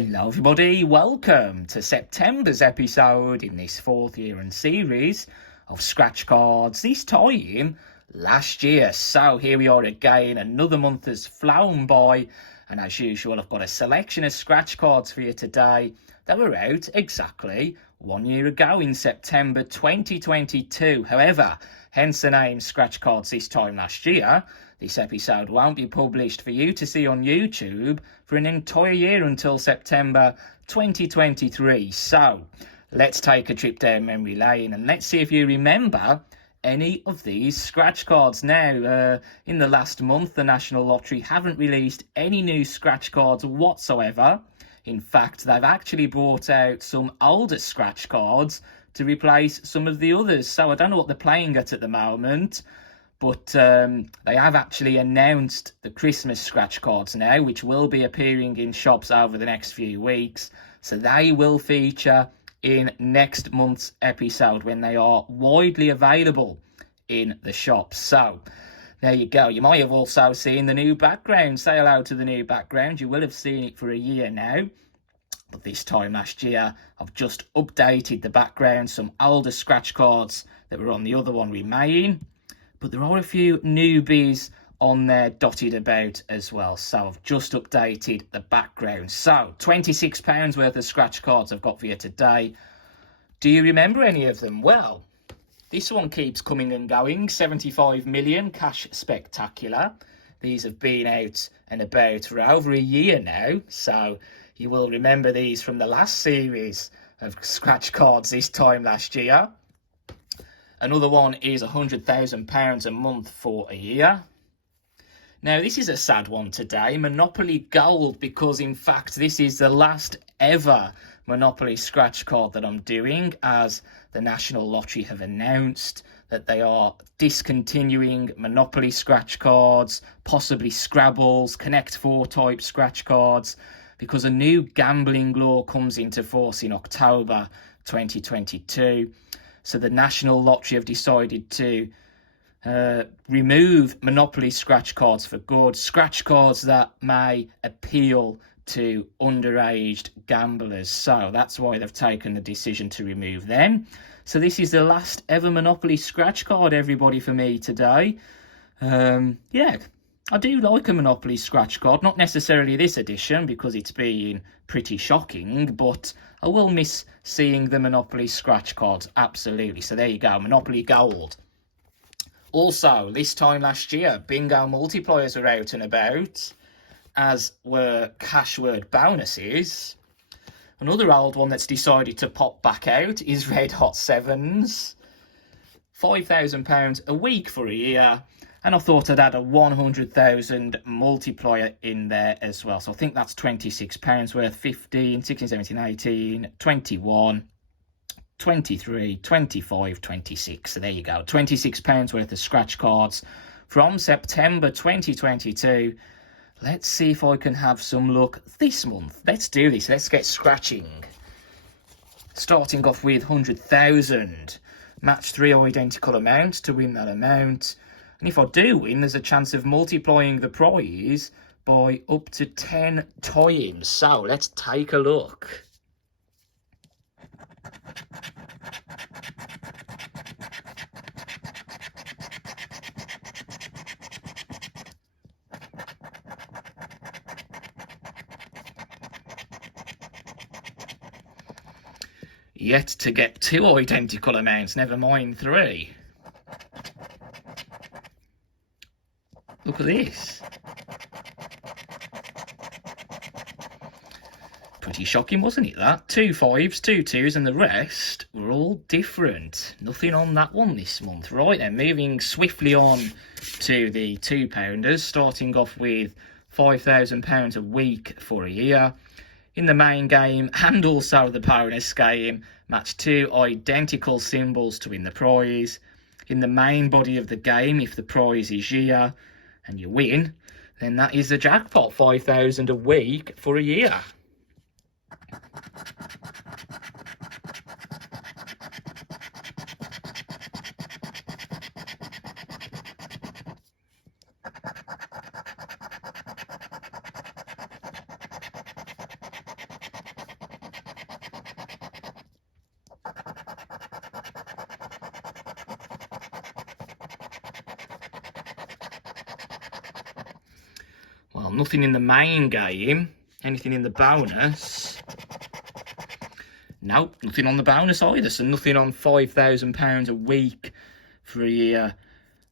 Hello everybody, welcome to September's episode in this fourth year and series of Scratch Cards, this time last year. So here we are again, another month has flown by, and as usual I've got a selection of Scratch Cards for you today that were out exactly 1 year ago in September 2022. However, hence the name Scratch Cards this time last year, this episode won't be published for you to see on YouTube for an entire year until September 2023. So let's take a trip down memory lane and let's see if you remember any of these scratch cards. Now, in the last month, the National Lottery haven't released any new scratch cards whatsoever. In fact, they've actually brought out some older scratch cards to replace some of the others. So I don't know what they're playing at the moment, but they have actually announced the Christmas scratch cards now, which will be appearing in shops over the next few weeks. So they will feature in next month's episode when they are widely available in the shops. So there you go. You might have also seen the new background. Say hello to the new background. You will have seen it for a year now. But this time last year, I've just updated the background. Some older scratch cards that were on the other one remain. But there are a few newbies on there dotted about as well. So I've just updated the background. So £26 worth of scratch cards I've got for you today. Do you remember any of them? Well, this one keeps coming and going. 75 million Cash Spectacular. These have been out and about for over a year now. So you will remember these from the last series of scratch cards this time last year. Another one is £100,000 a month for a year. Now, this is a sad one today, Monopoly Gold, because in fact this is the last ever Monopoly scratch card that I'm doing, as the National Lottery have announced that they are discontinuing Monopoly scratch cards, possibly Scrabbles, Connect 4 type scratch cards, because a new gambling law comes into force in October 2022. So the National Lottery have decided to remove Monopoly scratch cards for good. Scratch cards that may appeal to underage gamblers. So that's why they've taken the decision to remove them. So this is the last ever Monopoly scratch card, everybody, for me today. Yeah, I do like a Monopoly scratch card. Not necessarily this edition because it's been pretty shocking, but I will miss seeing the Monopoly scratch cards, absolutely. So there you go, Monopoly Gold. Also, this time last year, bingo multipliers were out and about, as were Cashword Bonuses. Another old one that's decided to pop back out is Red Hot Sevens. £5,000 a week for a year. And I thought I'd add a 100,000 multiplier in there as well. So I think that's £26 worth. 15, 16, 17, 18, 21, 23, 25, 26. So there you go. £26 worth of scratch cards from September 2022. Let's see if I can have some luck this month. Let's do this. Let's get scratching. Starting off with 100,000. Match 3 identical amounts to win that amount. And if I do win, there's a chance of multiplying the prize by up to 10 times. So let's take a look. Yet to get 2 identical amounts, never mind 3. Look at this. Pretty shocking, wasn't it, that? 2 5s, 2 2s, and the rest were all different. Nothing on that one this month. Right then, moving swiftly on to the £2-pounders, starting off with £5,000 a week for a year. In the main game and also the bonus game, match 2 identical symbols to win the prize. In the main body of the game, if the prize is year and you win, then that is the jackpot, 5,000 a week for a year. Well, nothing in the main game. Anything in the bonus? Nope, nothing on the bonus either. So nothing on £5,000 a week for a year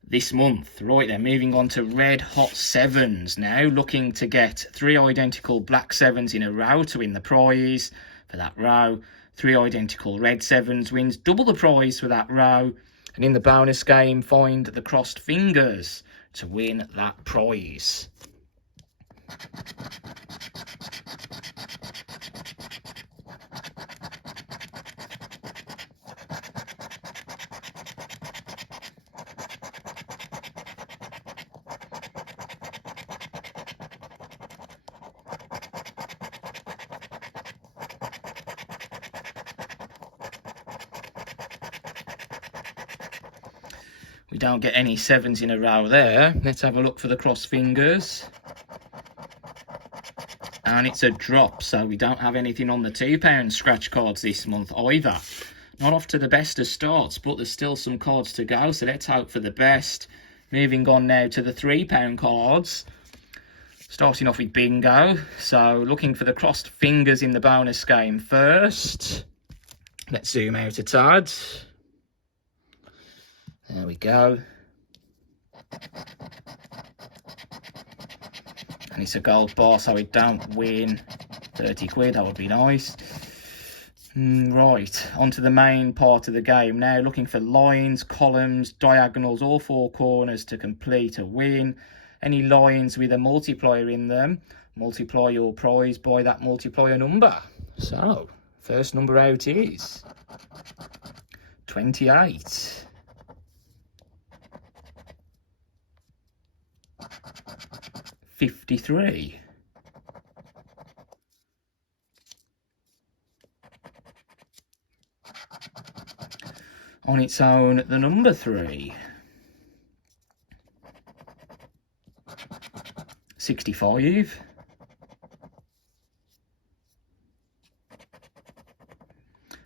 this month. Right then, moving on to red hot sevens now. Looking to get 3 identical black sevens in a row to win the prize for that row. 3 identical red sevens wins double the prize for that row. And in the bonus game, find the crossed fingers to win that prize. We don't get any sevens in a row there. Let's have a look for the cross fingers. And it's a drop, so we don't have anything on the £2 scratch cards this month either. Not off to the best of starts, but there's still some cards to go, so let's hope for the best. Moving on now to the £3 cards. Starting off with bingo, so looking for the crossed fingers in the bonus game first. Let's zoom out a tad. There we go. And it's a gold bar, so we don't win 30 quid. That would be nice. Right, onto the main part of the game now. Looking for lines, columns, diagonals, or 4 corners to complete a win. Any lines with a multiplier in them, multiply your prize by that multiplier number. So, first number out is 28. 53. On its own, the number 3. 65.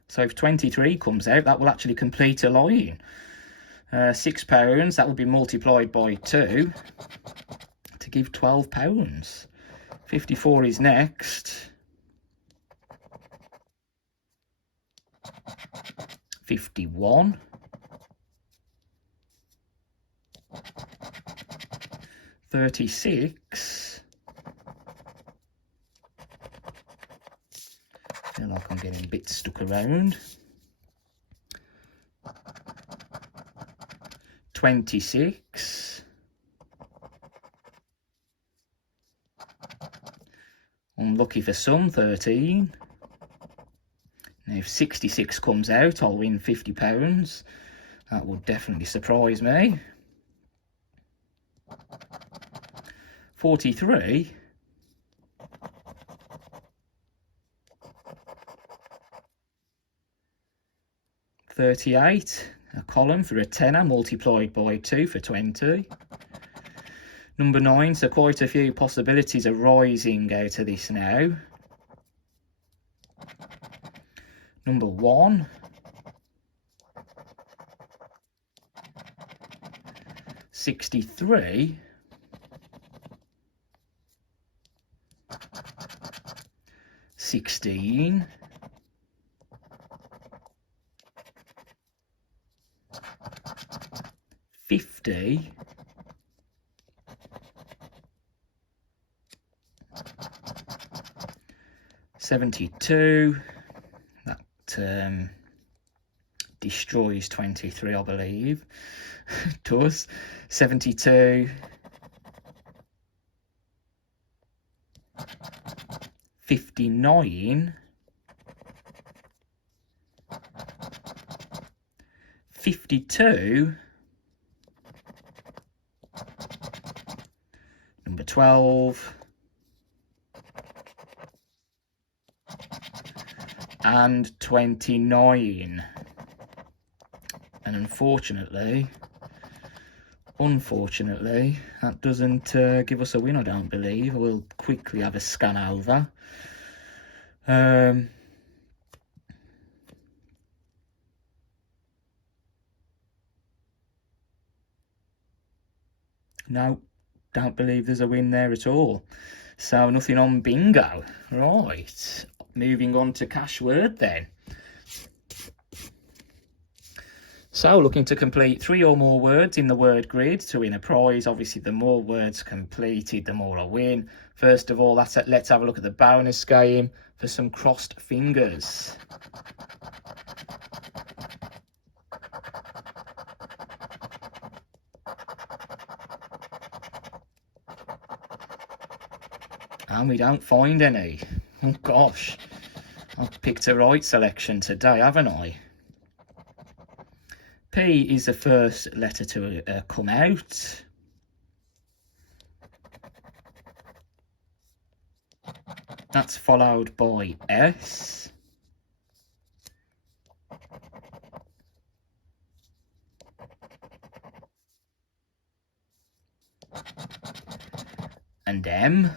So if 23 comes out, that will actually complete a line. £6, that will be multiplied by 2 to give £12. 54 is next. 51. 36. Feel like I'm getting bits stuck around. 26. Unlucky for some, 13. Now if 66 comes out, I'll win £50. That would definitely surprise me. 43. 38. A column for a tenner multiplied by 2 for 20. Number 9, so quite a few possibilities arising out of this now. Number 1. 63. 16. 50. 72. That destroys 23, I believe. It does. 72. 59. 52. Number 12. And 29. And unfortunately, that doesn't give us a win, I don't believe. We'll quickly have a scan over. No, don't believe there's a win there at all. So nothing on bingo. Right, moving on to Cashword then. So looking to complete 3 or more words in the word grid to win a prize. Obviously, the more words completed, the more I win. First of all, let's have a look at the bonus game for some crossed fingers. And we don't find any. Oh gosh, I've picked a right selection today, haven't I? P is the first letter to come out. That's followed by S. And M.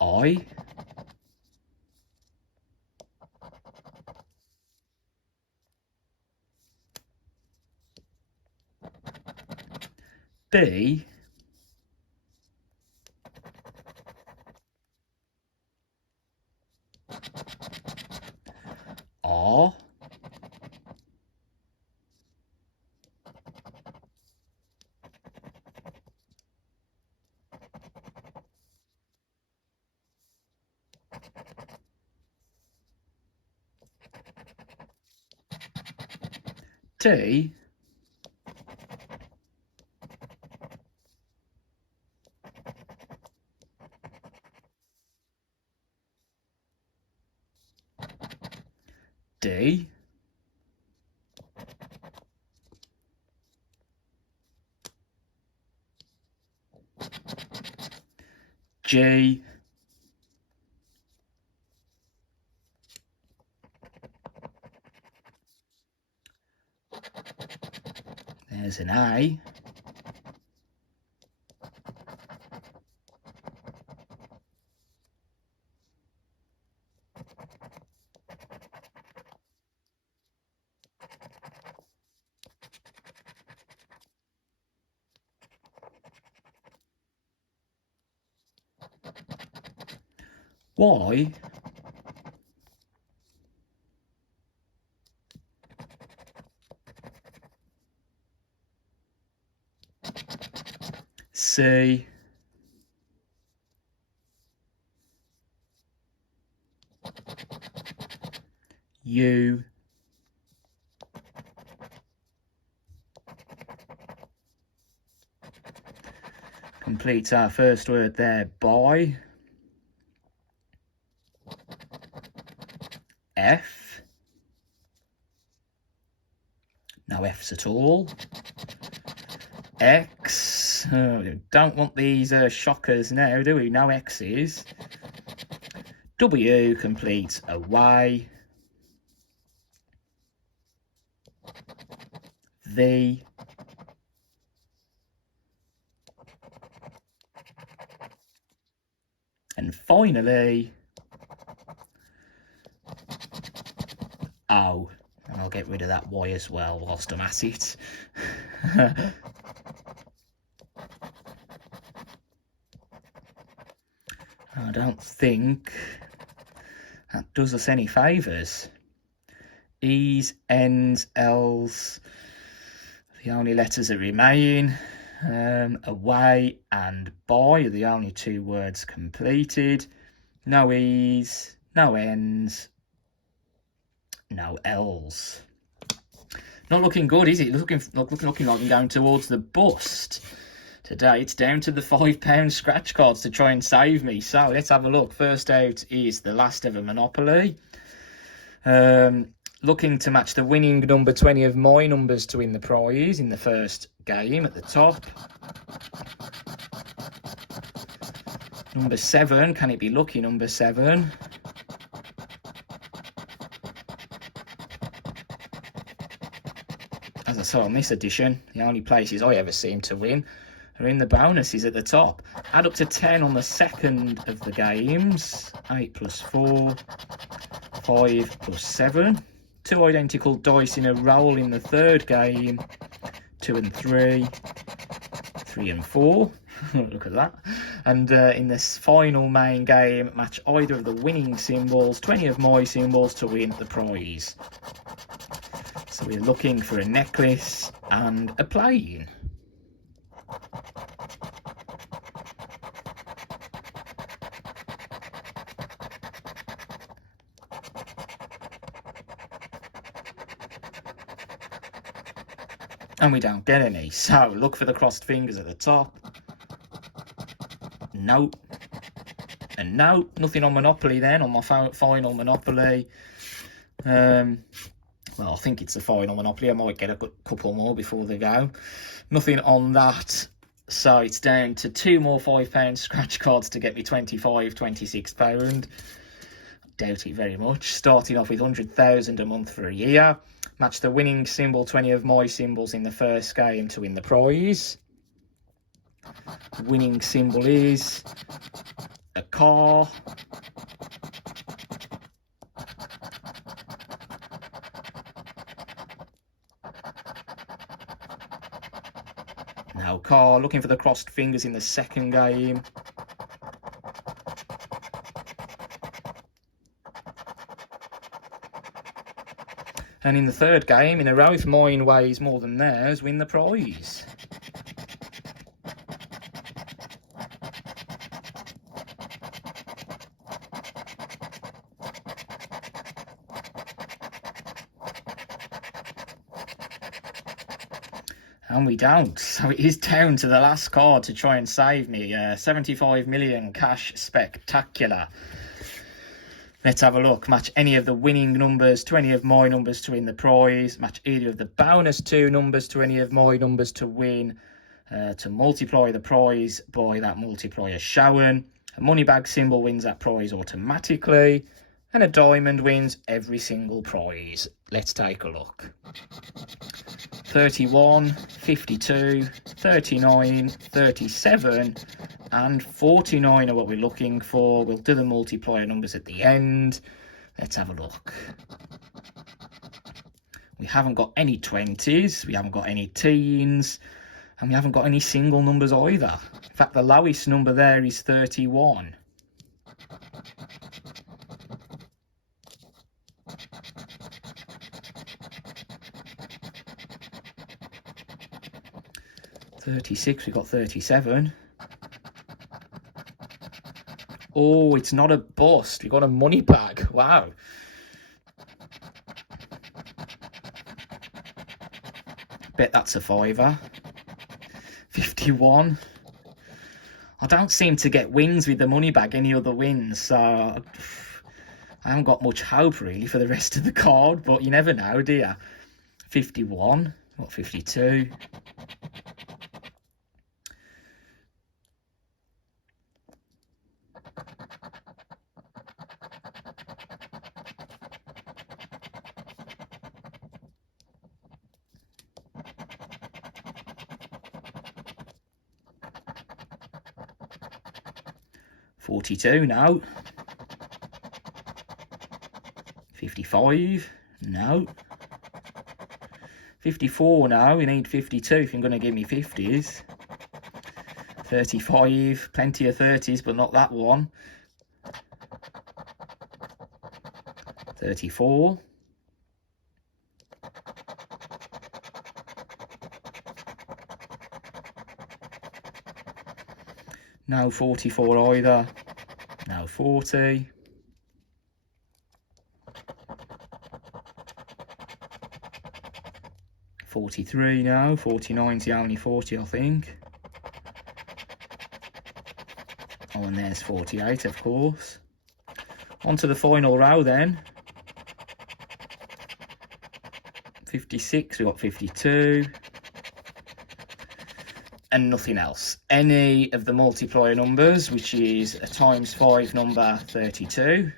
I. B. R. T. D. G. There's an A. Y. C. U. Completes our first word there, by. F. No F's at all. X. Oh, we don't want these shockers now, do we? No X's. W completes a Y. V. And finally, O. And I'll get rid of that Y as well whilst I'm at it. I don't think that does us any favours. E's, N's, L's, the only letters that remain. Away and by are the only 2 words completed. No E's, no N's, no L's. Not looking good, is it? Looking like I'm going towards the bust. Today it's down to the £5 scratch cards to try and save me. So let's have a look. First out is the last ever Monopoly. Looking to match the winning number 20 of my numbers to win the prize in the first game at the top. Number 7, can it be lucky number 7? As I saw on this edition, the only places I ever seem to win are in the bonuses at the top. Add up to 10 on the second of the games. 8 plus 4. 5 plus 7. 2 identical dice in a roll in the third game. 2 and 3. 3 and 4. Look at that. And in this final main game, match either of the winning symbols, 20 of my symbols, to win the prize. So we're looking for a necklace and a plane. And we don't get any, so look for the crossed fingers at the top. Nope. And no, nothing on Monopoly then, on my final Monopoly. Well, I think it's the final Monopoly. I might get a couple more before they go. Nothing on that. So it's down to 2 more £5 scratch cards to get me £26. Doubt it very much. Starting off with 100,000 a month for a year. Match the winning symbol, 20 of my symbols in the first game to win the prize. The winning symbol is a car. Now car, looking for the crossed fingers in the second game. And in the third game, in a row, if mine weighs more than theirs, win the prize. And we don't, so it is down to the last card to try and save me. 75 million cash spectacular. Let's have a look. Match any of the winning numbers to any of my numbers to win the prize. Match either of the bonus 2 numbers to any of my numbers to win. To multiply the prize by that multiplier shown. A money bag symbol wins that prize automatically. And a diamond wins every single prize. Let's take a look. 31, 52, 39, 37 and 49 are what we're looking for. We'll do the multiplier numbers at the end. Let's have a look. We haven't got any 20s, we haven't got any teens, and we haven't got any single numbers either. In fact, the lowest number there is 31. $36, we got 37. Oh, it's not a bust. We got a money bag. Wow. Bet that's a fiver. 51. I don't seem to get wins with the money bag, any other wins, so I haven't got much hope really for the rest of the card, but you never know, do you? 51. What, 52? $42 now. 55, no. 54 now, we need 52 if you're going to give me 50s. 35, plenty of 30s, but not that one. 34. No 44 either. No 40. 43 now. 49's the only 40, I think. Oh, and there's 48, of course. On to the final row then. 56, we got 52. And nothing else. Any of the multiplier numbers, which is a times 5 number, 32.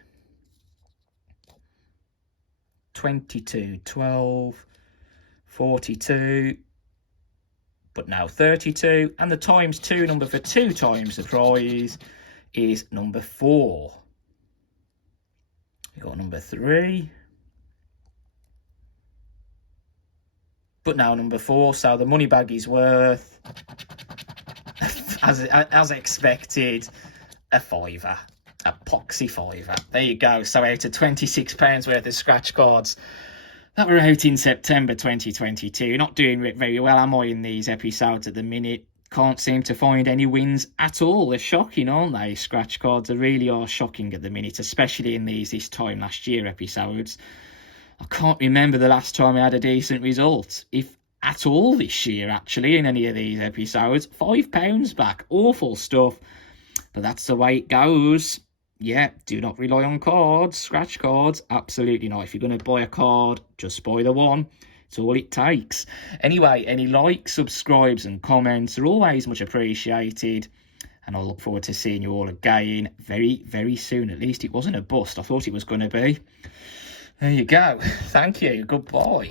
22, 12, 42, but now 32. And the times 2 number for 2 times the prize is number 4. You got number 3. But now number 4, so the money bag is worth, as expected, a fiver. A poxy fiver. There you go. So out of £26 worth of scratch cards that were out in September 2022. Not doing very well, am I, in these episodes at the minute? Can't seem to find any wins at all. They're shocking, aren't they? Scratch cards, they really are shocking at the minute, especially in these this time last year episodes. I can't remember the last time I had a decent result, if at all, this year, actually, in any of these episodes. £5 back. Awful stuff. But that's the way it goes. Yeah, do not rely on cards, scratch cards. Absolutely not. If you're going to buy a card, just buy the one. It's all it takes. Anyway, any likes, subscribes and comments are always much appreciated. And I look forward to seeing you all again very, very soon. At least it wasn't a bust. I thought it was going to be. There you go. Thank you. Goodbye.